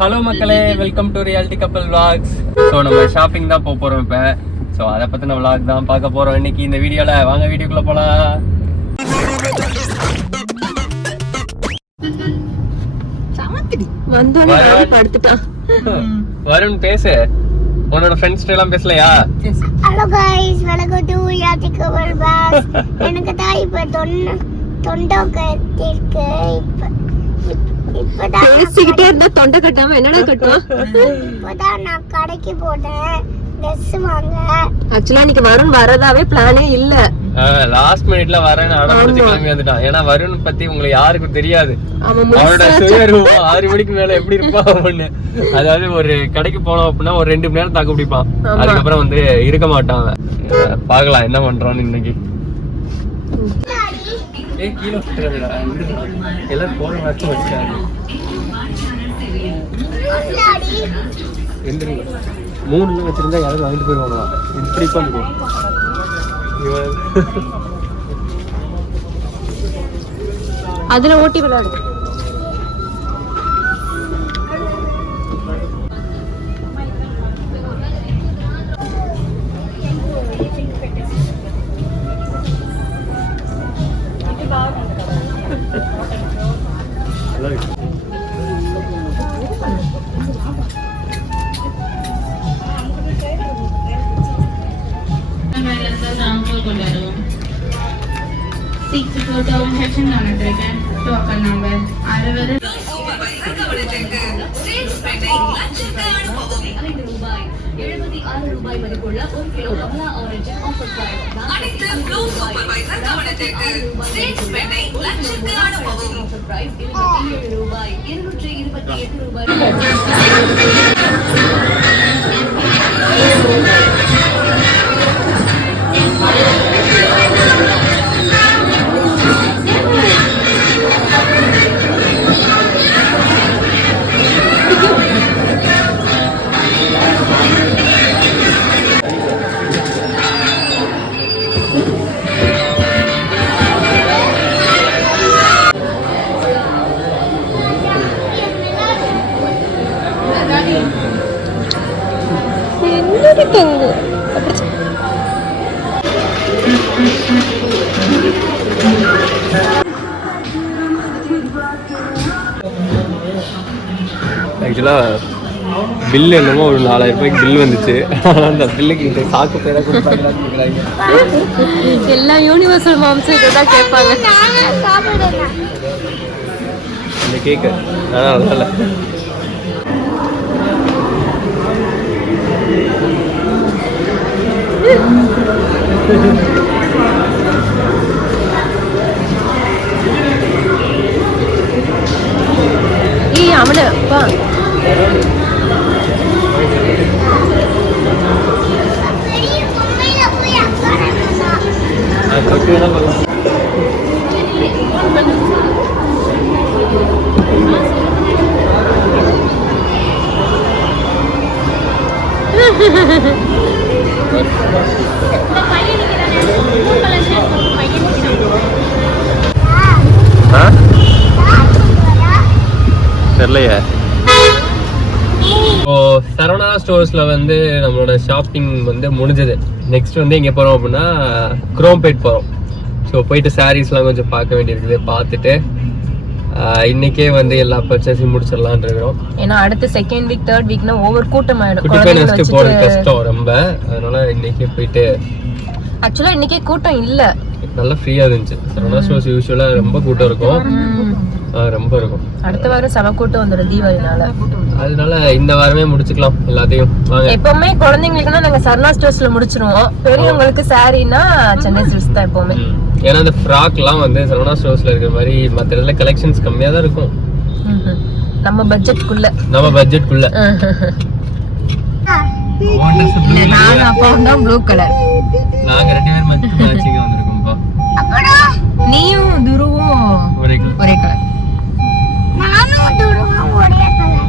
Hello மக்களே, welcome to reality கப்பல் vlogs. So நம்ம ஷாப்பிங் தான் போகிறோம் இப்போ. ஸோ அதை பற்றின vlog தான் பார்க்க போகிறோம் இன்னைக்கு இந்த வீடியோவில். வாங்க வீடியோக்குள்ளே போகலாம். வருண் பேசு, உன்னோட ஃப்ரெண்ட்ஸ் எல்லாம் பேசலையா? Hello guys, welcome to reality கப்பல் vlogs. எனக்கு தான் இப்ப தொண்டை கட்டிருக்கு. இப்பதான் பேசிக்கிட்டே இருந்தா தொண்டை கட்டாம என்னடா கட்டுவோம்? இப்பதான் நான் கடைக்கு போனேன் ட்ரெஸ் வாங்க. ஆக்சுவலா இன்னைக்கு வருண் வரதாவே பிளானே இல்ல. லாஸ்ட் மினிட்ல வரேன்னு அடம்பிடிச்சு கிளம்பி வந்துட்டான். ஏன்னா வருண் பத்தி உங்களுக்கு யாருக்கும் தெரியாது. அவனோட சுயரூபம் 6 மணிக்கு மேல எப்படி இருப்பான் அப்படின்னு. அதாவது ஒரு கடைக்கு போனோம் அப்படின்னா ஒரு 2 மணி நேரம் தாக்கு பிடிப்பான். அதுக்கப்புறம் வந்து இருக்க மாட்டான். பாக்கலாம் என்ன பண்றான்னு இன்னைக்கு. எல்லாரும் போற வரைக்கும் வச்சாரு. எந்திரிங்க. 3 வச்சிருந்தா யாரும் வாங்கிட்டு போயிருவாங்களா? இப்படி பண்ணுவோம். அதுல ஓட்டி விளையாடு. ஆக்சுவலா பில் என்னமோ ஒரு 4000 ரூபாய்க்கு பில் வந்துச்சு. அந்த பில்லுக்கு இந்த சாக்கு பேரை கொடுத்தாங்க. எல்லா யூனிவர்சல் மாம்ஸும் இதான் கேட்பாங்க. இந்த கேக்கு நல்லா இல்லை. அவன வா. தெரியலையே. இப்போ சரவணா ஸ்டோர்ஸ்ல வந்து நம்மளோட ஷாப்பிங் வந்து முடிஞ்சது. நெக்ஸ்ட் வந்து எங்கே போகிறோம் அப்படின்னா குரோம்பேட் போகிறோம். ஸோ போயிட்டு சாரீஸ்லாம் கொஞ்சம் பார்க்க வேண்டியிருக்குது. பார்த்துட்டு இன்னைக்கே வந்து எல்லா பர்ச்சேஸையும் முடிச்சிடலான் இருக்கிறோம். ஏன்னா அடுத்த செகண்ட் வீக் தேர்ட் வீக்னா ஓவர் கூட்டம் ஆயிடும். குட்டி பையன் வச்சுட்டு போகிறது கஷ்டம் ரொம்ப. அதனால இன்னைக்கே போயிட்டு ஆக்சுவலா இன்னைக்கே கூட்டம் இல்ல, நல்லா ஃப்ரீயா இருந்துச்சு. சரவணா ஸ்டோர்ஸ் யூசுவலா ரொம்ப கூட்டம் இருக்கும். ரொம்ப இருக்கும். அடுத்த வாரம் செம கூட்டம் வந்துடும் தீபாவளினால. அதனால இந்த வாரமே முடிச்சுக்கலாம் எல்லாத்தையும். எப்பவுமே குழந்தைங்களுக்குன்னா நாங்க சரவணா ஸ்டோர்ஸ்ல முடிச்சிருவோம். பெரியவங்களுக்கு சாரீனா சென்னை சில்க்ஸ் தான் எப்பவுமே. ஏன்னா இந்த ஃப்ராக்லாம் வந்து சரவணா ஸ்டோர்ஸ்ல இருக்கிற மாதிரி மற்ற இடத்துல கலெக்ஷன்ஸ் கம்மியா தான் இருக்கும். நம்ம பட்ஜெட்குள்ள நானும் அப்பாவும் தான் ப்ளூ கலர். நாங்க 2 பேரும் மேட்சிங்கா வந்திருக்கோம்ப்பா. நீயும் துருவும் ஒரே கலர். நானும் துருவும் ஒரே கலர்.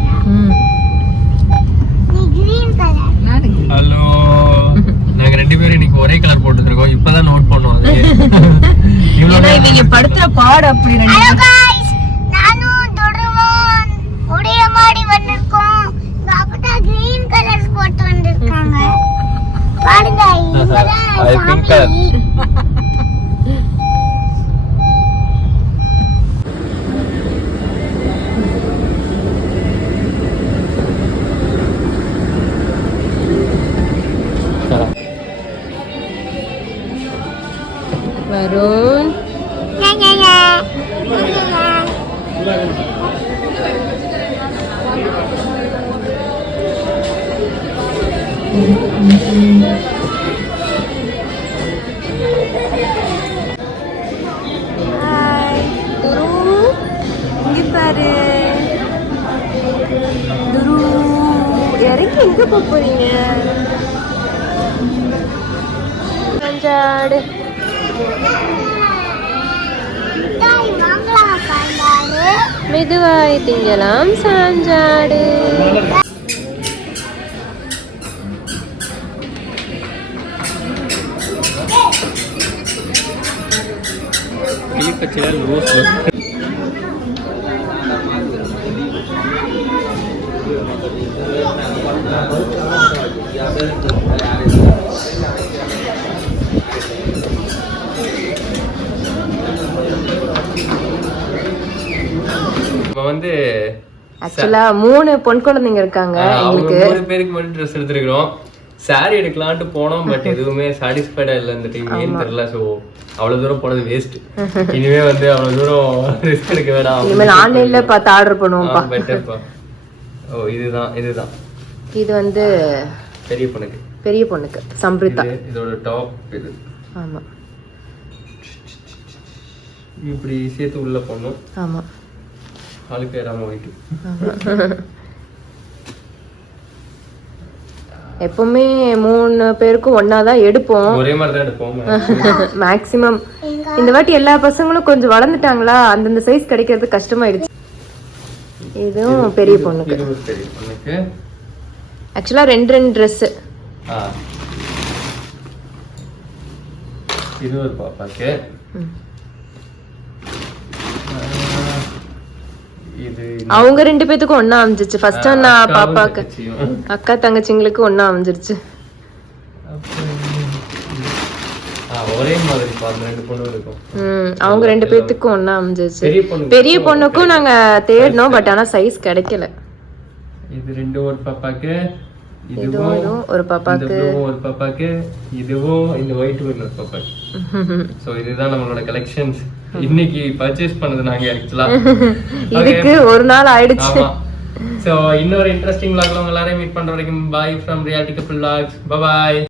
நீ கிரீன் கலர். ஹலோ, நாங்க 2 பேரும் இன்னைக்கு ஒரே கலர் போட்டுருக்கோம். இப்பதான் நோட் பண்ணோம். ஏன்னா இவங்க படுத்துற பாடு அப்படி. ஹலோ गाइस, நானும் துருவும் ஒரே மாதிரி வந்திருக்கோம். பாருங்க இங்கதான் அது pink color. சாமி. வருண் ஞா, ஞா, ஞா. ஞா, ஞா, ஞா. ஹாய் துரு, இங்க பாரு துரு, இறங்கி எங்க போறீங்க? சாஞ்சாடு. மிட்டாய் வாங்கலாம் சாந்தாரு. மெதுவாய் திங்கலாம் சாஞ்சாடு. கிளிப்பச்சையில ரோஸ் வருது. இப்ப வந்து ஆக்சுவலா 3 பொன் குழந்தைங்க இருக்காங்க அவங்க எங்களுக்கு. 3 பேருக்கு மட்டும் ட்ரெஸ் எடுத்துருக்கோம். சாரி எடுக்கலான்ட்டு போனோம், பட் எதுவுமே சாட்டிஸ்ஃபைடா இல்ல இந்த டைம். ஏன்னு தெரியல. சோ அவ்வளவு தூரம் போனது வேஸ்ட். இனிமே வந்து அவ்வளவு தூரம் ரிஸ்க் எடுக்க வேண்டாம். இனிமேல் ஆன்லைன்ல பார்த்து ஆர்டர் பண்ணுவோம்ப்பா. பெட்டர்ப்பா. ஓ இதுதான் இது வந்து பெரிய பொண்ணுக்கு. பெரிய பொண்ணுக்கு சம்ரிதா. இதோட டாப் இது. ஆமா இப்படி சேர்த்து உள்ள போடணும். ஆமா ஆளுக்கு ஏறாம போயிட்டு. எப்பவுமே 3 பேருக்கும் ஒன்னாதான் எடுப்போம். ஒரே மாதிரி தான் எடுப்போம் மேக்ஸிமம். இந்த வாட்டி எல்லா பசங்களும் கொஞ்சம் வளர்ந்துட்டாங்களா, அந்தந்த சைஸ் கிடைக்கிறது கஷ்டமாயிடுச்சு. இதுவும் பெரிய பொண்ணுக்கு. இது ஒரு பெரிய பொண்ணுக்கு. ஆக்சுவலா 2 ட்ரெஸ். இது ஒரு பாப்பாக்கு. இது அவங்க 2 பேத்துக்கும் ஒண்ணா அமைஞ்சிருச்சு. ஃபர்ஸ்ட் நான் பாப்பாக்கு, அக்கா தங்கச்சிங்களுக்கு ஒண்ணா அமைஞ்சிருச்சு. ஒரே மாதிரி அந்த 2 பொண்ணு இருக்கும். அவங்க 2 பேத்துக்கும் ஒண்ணா அமைஞ்சிருச்சு. பெரிய பெரிய பொண்ணுக்கும் நாங்க தேடணும், பட் ஆனா சைஸ் கிடைக்கல. இது 2 ஒரு பாப்பாக்கு, இதுவும் ஒரு பாப்பாக்கு, ஒரு பாப்பாக்கு, இதுவும் இந்த ஒயிட் ஒரு பாப்பாக்கு. சோ இதுதான் நம்மளோட கலெக்ஷன்ஸ். இன்னைக்கு பர்ச்சேஸ் பண்ணது நாங்க ஆக்சுவலா. இதுக்கு ஒரு நாள் ஆயிடுச்சு. ஆமா. சோ இன்னொரு இன்ட்ரஸ்டிங் vlogல உங்க எல்லாரையும் மீட் பண்ற வரைக்கும் bye from Reality Couple Vlogs. Bye bye.